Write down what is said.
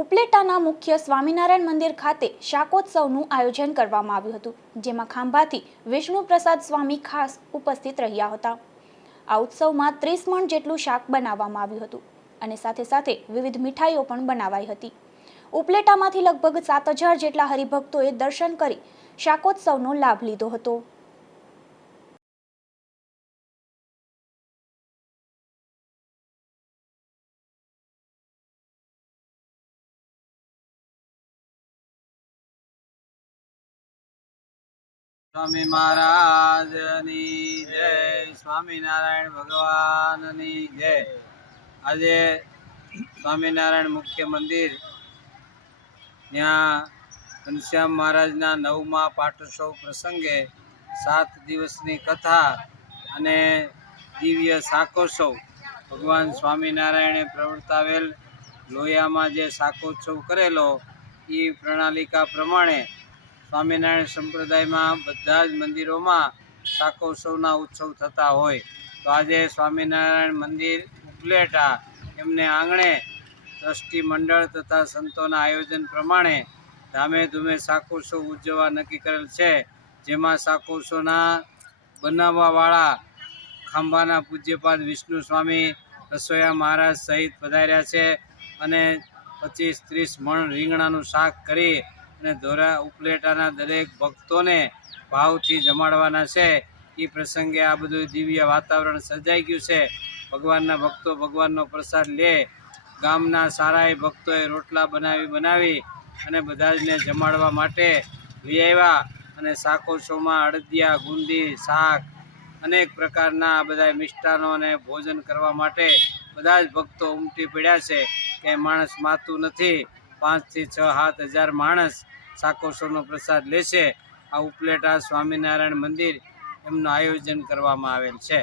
ઉપલેટાના મુખ્ય સ્વામિનારાયણ મંદિર ખાતે શાકોત્સવનું આયોજન કરવામાં આવ્યું હતું, જેમાં ખાંભાથી વિષ્ણુ પ્રસાદ સ્વામી ખાસ ઉપસ્થિત રહ્યા હતા. આ ઉત્સવમાં ત્રીસ મણ જેટલું શાક બનાવવામાં આવ્યું હતું અને સાથે સાથે વિવિધ મીઠાઈઓ પણ બનાવાઈ હતી. ઉપલેટામાંથી લગભગ સાત હજાર જેટલા હરિભક્તોએ દર્શન કરી શાકોત્સવનો લાભ લીધો હતો. સ્વામી મહારાજની જય સ્વામિનારાયણ ભગવાનની જય. આજે સ્વામિનારાયણ મુખ્ય મંદિર, ત્યાં ઘનશ્યામ મહારાજના નવમા પાટોત્સવ પ્રસંગે સાત દિવસની કથા અને દિવ્ય શાકોત્સવ ભગવાન સ્વામિનારાયણે પ્રવર્તાવેલ. લોહિયામાં જે શાકોત્સવ કરેલો એ પ્રણાલિકા પ્રમાણે સ્વામિનારાયણ સંપ્રદાયમાં બધા જ મંદિરોમાં શાકોત્સવના ઉત્સવ થતા હોય. તો આજે સ્વામિનારાયણ મંદિર ઉપલેટા એમને આંગણે ટ્રસ્ટી મંડળ તથા સંતોના આયોજન પ્રમાણે ધામે ધૂમે શાકોત્સવ ઉજવવા નક્કી કરેલ છે. જેમાં શાકોત્સવના બનાવવાવાળા ખાંભાના પૂજ્યપાદ વિષ્ણુ સ્વામી રસોયા મહારાજ સહિત પધાર્યા છે અને પચીસ ત્રીસ મણ રીંગણાનું શાક કરી અને ધોરા ઉપલેટાના દરેક ભક્તોને ભાવથી જમાડવાના છે. એ પ્રસંગે આ બધું દિવ્ય વાતાવરણ સર્જાઈ ગયું છે. ભગવાનના ભક્તો ભગવાનનો પ્રસાદ લે. ગામના સારાએ ભક્તોએ રોટલા બનાવી બનાવી અને બધા જને જમાડવા માટે લઈ આવ્યા અને શાકોત્સવમાં અડદિયા, ગુંદી, શાક, અનેક પ્રકારના આ બધા મિષ્ટાનોને ભોજન કરવા માટે બધા જ ભક્તો ઉમટી પડ્યા છે. કે માણસ માતું નથી. પાંચથી છ સાત હજાર માણસ શાકોત્સવનો પ્રસાદ લેશે. આ ઉપલેટા સ્વામિનારાયણ મંદિર એમનું આયોજન કરવામાં આવેલ છે.